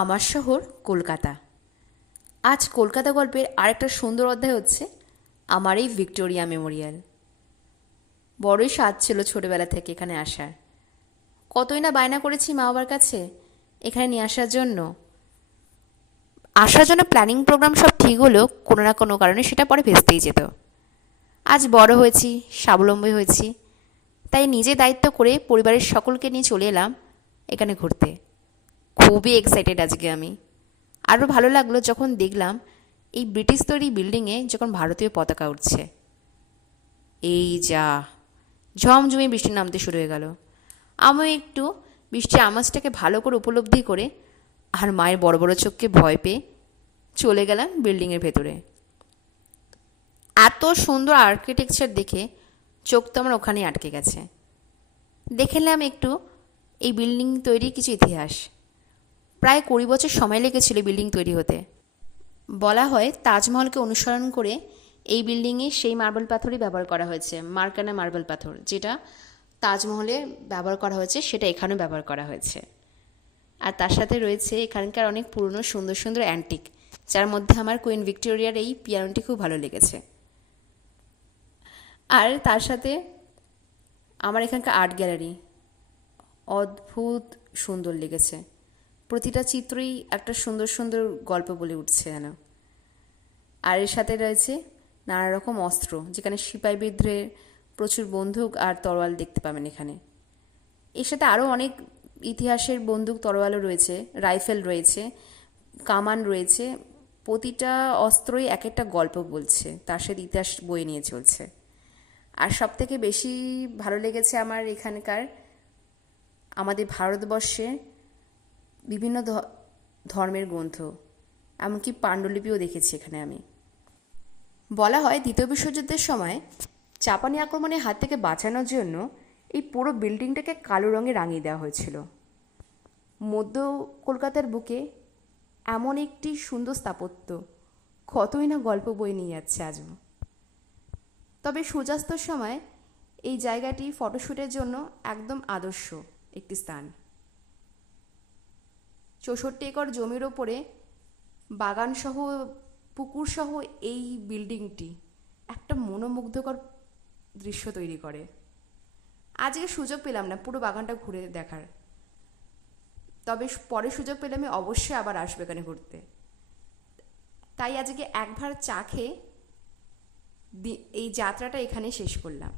আমার শহর কলকাতা। আজ কলকাতা গল্পের আরেকটা সুন্দর অধ্যায় হচ্ছে আমার এই ভিক্টোরিয়া মেমোরিয়াল। বড়ই স্বাদ ছিল ছোটবেলা থেকে এখানে আসার। কতই না বায়না করেছি মা বাবার কাছে এখানে নিয়ে আসার জন্য প্ল্যানিং প্রোগ্রাম সব ঠিক হলেও কোনো না কোনো কারণে সেটা পরে ভেস্তেই যেত। আজ বড় হয়েছি, স্বাবলম্বী হয়েছি, তাই নিজে দায়িত্ব করে পরিবারের সকলকে নিয়ে চলে এলাম এখানে ঘুরতে। খুবই এক্সাইটেড আজকে আমি। আরও ভালো লাগলো যখন দেখলাম এই ব্রিটিশ তৈরি বিল্ডিংয়ে যখন ভারতীয় পতাকা উঠছে। এই যা, ঝমঝমে বৃষ্টি নামতে শুরু হয়ে গেল। আমি একটু বৃষ্টির আমেজটাকে ভালো করে উপলব্ধি করে আর মায়ের বড় বড় চোখকে ভয় পেয়ে চলে গেলাম বিল্ডিংয়ের ভেতরে। এত সুন্দর আর্কিটেকচার দেখে চোখ তো আমার ওখানেই আটকে গেছে। দেখে নিলাম একটু এই বিল্ডিং তৈরির কিছু ইতিহাস। প্রায় 20 বছর সময় লেগেছিল বিল্ডিং তৈরি হতে। বলা হয় তাজমহলকে অনুসরণ করে এই বিল্ডিংয়ে সেই মার্বেল পাথরই ব্যবহার করা হয়েছে, মার্কানা মার্বেল পাথর, যেটা তাজমহলে ব্যবহার করা হয়েছে সেটা এখানেও ব্যবহার করা হয়েছে। আর তার সাথে রয়েছে এখানকার অনেক পুরনো সুন্দর সুন্দর অ্যান্টিক, যার মধ্যে আমার কুইন ভিক্টোরিয়ার এই পিয়ানোটি খুব ভালো লেগেছে। আর তার সাথে আমার এখানকার আর্ট গ্যালারি অদ্ভুত সুন্দর লেগেছে। প্রতিটা চিত্রই একটা সুন্দর সুন্দর গল্প বলে উঠছে যেন। আর এর সাথে রয়েছে নানা রকম অস্ত্র, যেখানে সিপাহী বিদ্রোহের প্রচুর বন্দুক আর তরোয়াল দেখতে পাবেন এখানে। এর সাথে আরও অনেক ইতিহাসের বন্দুক তরোয়ালও রয়েছে, রাইফেল রয়েছে, কামান রয়েছে। প্রতিটা অস্ত্রই এক একটা গল্প বলছে, তার সাথে ইতিহাস বয়ে নিয়ে চলছে। আর সবথেকে বেশি ভালো লেগেছে আমার এখানকার আমাদের ভারতবর্ষে বিভিন্ন ধর্মের গ্রন্থ, এমনকি পাণ্ডুলিপিও দেখেছি এখানে আমি। বলা হয় দ্বিতীয় বিশ্বযুদ্ধের সময় জাপানি আক্রমণের হাত থেকে বাঁচানোর জন্য এই পুরো বিল্ডিংটাকে কালো রঙে রাঙিয়ে দেওয়া হয়েছিল। মধ্য কলকাতার বুকে এমন একটি সুন্দর স্থাপত্য কতই না গল্প বয়ে নিয়ে যাচ্ছে আজও। তবে সূর্যাস্তর সময় এই জায়গাটি ফটোশ্যুটের জন্য একদম আদর্শ একটি স্থান। 64 একর জমির ওপরে বাগানসহ পুকুরসহ এই বিল্ডিংটি একটা মনোমুগ্ধকর দৃশ্য তৈরি করে। আজকে সুযোগ পেলাম না পুরো বাগানটা ঘুরে দেখার, তবে পরে সুযোগ পেলে আমি অবশ্যই আবার আসবো এখানে ঘুরতে। তাই আজকে একবার চা খেয়ে এই যাত্রাটা এখানেই শেষ করলাম।